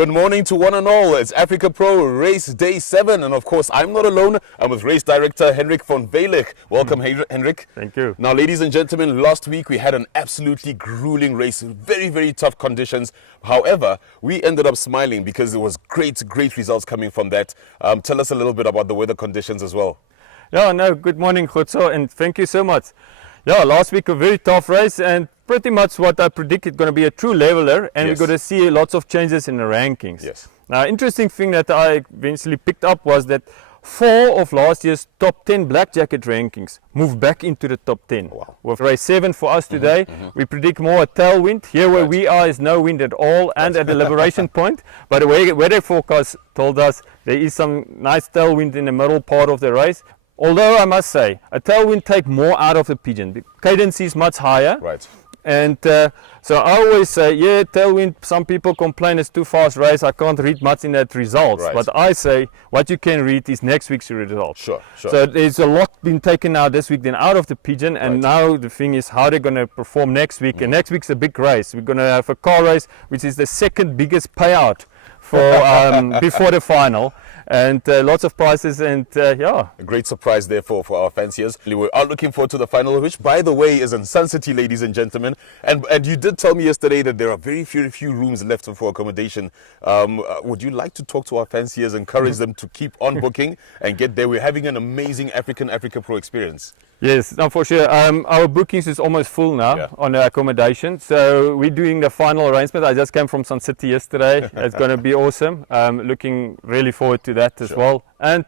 Good morning to one and all. It's Africa Pro Race Day 7. And of course, I'm not alone. I'm with race director Hendrik von Weilich. Welcome, Hendrik. Thank you. Now, ladies and gentlemen, last week we had an absolutely grueling race. Very, very tough conditions. However, we ended up smiling because there was great results coming from that. Tell us a little bit about the weather conditions as well. Yeah, no, good morning, Khotso, and thank you so much. Yeah, last week a very tough race and pretty much what I predicted going to be a true leveler, and Yes. we're going to see lots of changes in the rankings. Yes. Now, interesting thing that I eventually picked up was that 4 of last year's top 10 black jacket rankings moved back into the top 10. Wow. With race 7 for us today, we predict more a tailwind. Here where Right. we are is no wind at all and at the liberation point. But the weather forecast told us there is some nice tailwind in the middle part of the race. Although I must say, a tailwind take more out of the pigeon. The cadence is much higher. Right. And so I always say, yeah, tailwind, some people complain it's too fast race, I can't read much in that results. Right. But I say, what you can read is next week's results. Sure. So there's a lot been taken out this week then out of the pigeon, and Right. now the thing is how they're going to perform next week. And next week's a big race. We're going to have a car race, which is the second biggest payout for before the final, and lots of prizes, and yeah. A great surprise there for our fanciers. We are looking forward to the final, which, by the way, is in Sun City, ladies and gentlemen. And you did tell me yesterday that there are very few rooms left for accommodation. Would you like to talk to our fanciers, encourage them to keep on booking and get there? We're having an amazing Africa Pro experience. Yes, no, for sure. Our bookings is almost full now. Yeah. On the accommodation. So we're doing the final arrangement. I just came from Sun City yesterday. It's going to be awesome. Looking really forward to that as well. And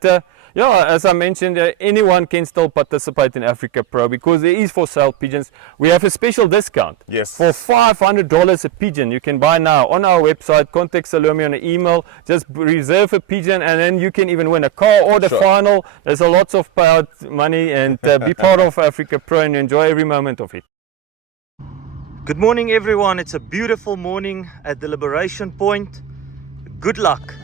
yeah, as I mentioned, anyone can still participate in Africa Pro because there is for sale pigeons. We have a special discount. Yes. For $500 a pigeon, you can buy now on our website. Contact Salome on an email. Just reserve a pigeon, and then you can even win a car or the Sure. final. There's a lots of payout money, and be part of Africa Pro and enjoy every moment of it. Good morning, everyone. It's a beautiful morning at the Liberation Point. Good luck.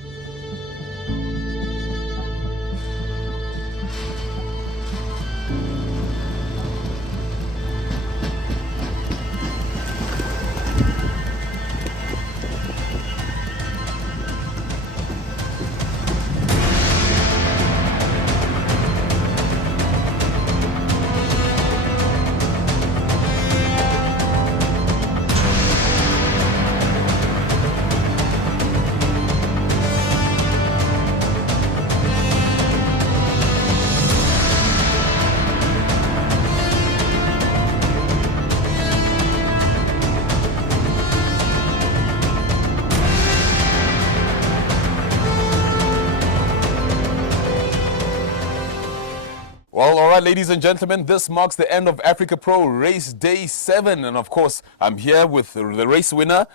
Well, all right, ladies and gentlemen, this marks the end of Africa Pro Race Day 7. And of course, I'm here with the race winner,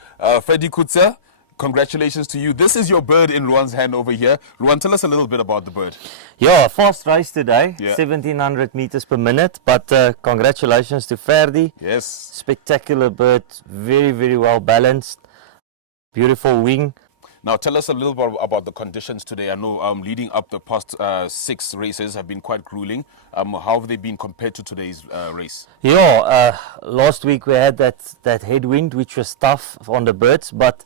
Freddie Kutsia. Congratulations to you. This is your bird in Ruan's hand over here. Ruan, tell us a little bit about the bird. Yeah, fast race today. Yeah. 1700 meters per minute. But congratulations to Ferdi. Yes. Spectacular bird. Very well balanced. Beautiful wing. Now, tell us a little bit about the conditions today. I know leading up the past 6 races have been quite grueling. How have they been compared to today's race? Yeah, last week we had that headwind, which was tough on the birds. But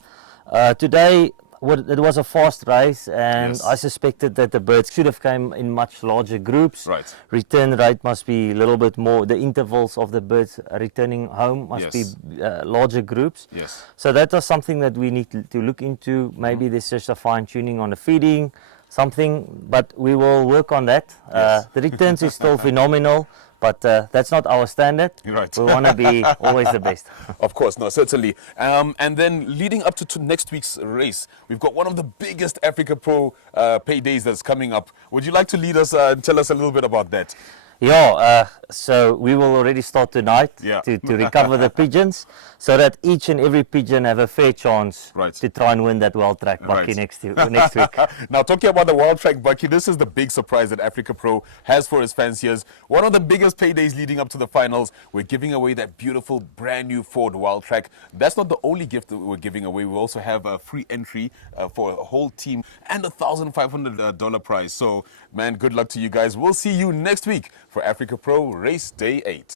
today it was a fast race, and Yes. I suspected that the birds should have come in much larger groups. Right. Return rate must be a little bit more. The intervals of the birds returning home must Yes. be larger groups. Yes. So that is something that we need to look into. Maybe there's just a fine tuning on the feeding, something, but we will work on that. The returns is still phenomenal, but that's not our standard. Right. We want to be always the best. Of course, no, certainly. And then leading up to next week's race, we've got one of the biggest Africa Pro paydays that's coming up. Would you like to lead us and tell us a little bit about that? Yeah, so we will already start tonight Yeah. to recover the pigeons, so that each and every pigeon have a fair chance Right. to try and win that Wild Track Bucky Right. next week. Now, talking about the Wild Track Bucky, this is the big surprise that Africa Pro has for its fanciers. One of the biggest paydays leading up to the finals. We're giving away that beautiful brand new Ford Wild Track. That's not the only gift that we're giving away. We also have a free entry for a whole team and a $1,500 prize. So, man, good luck to you guys. We'll see you next week for Africa Pro Race Day 8.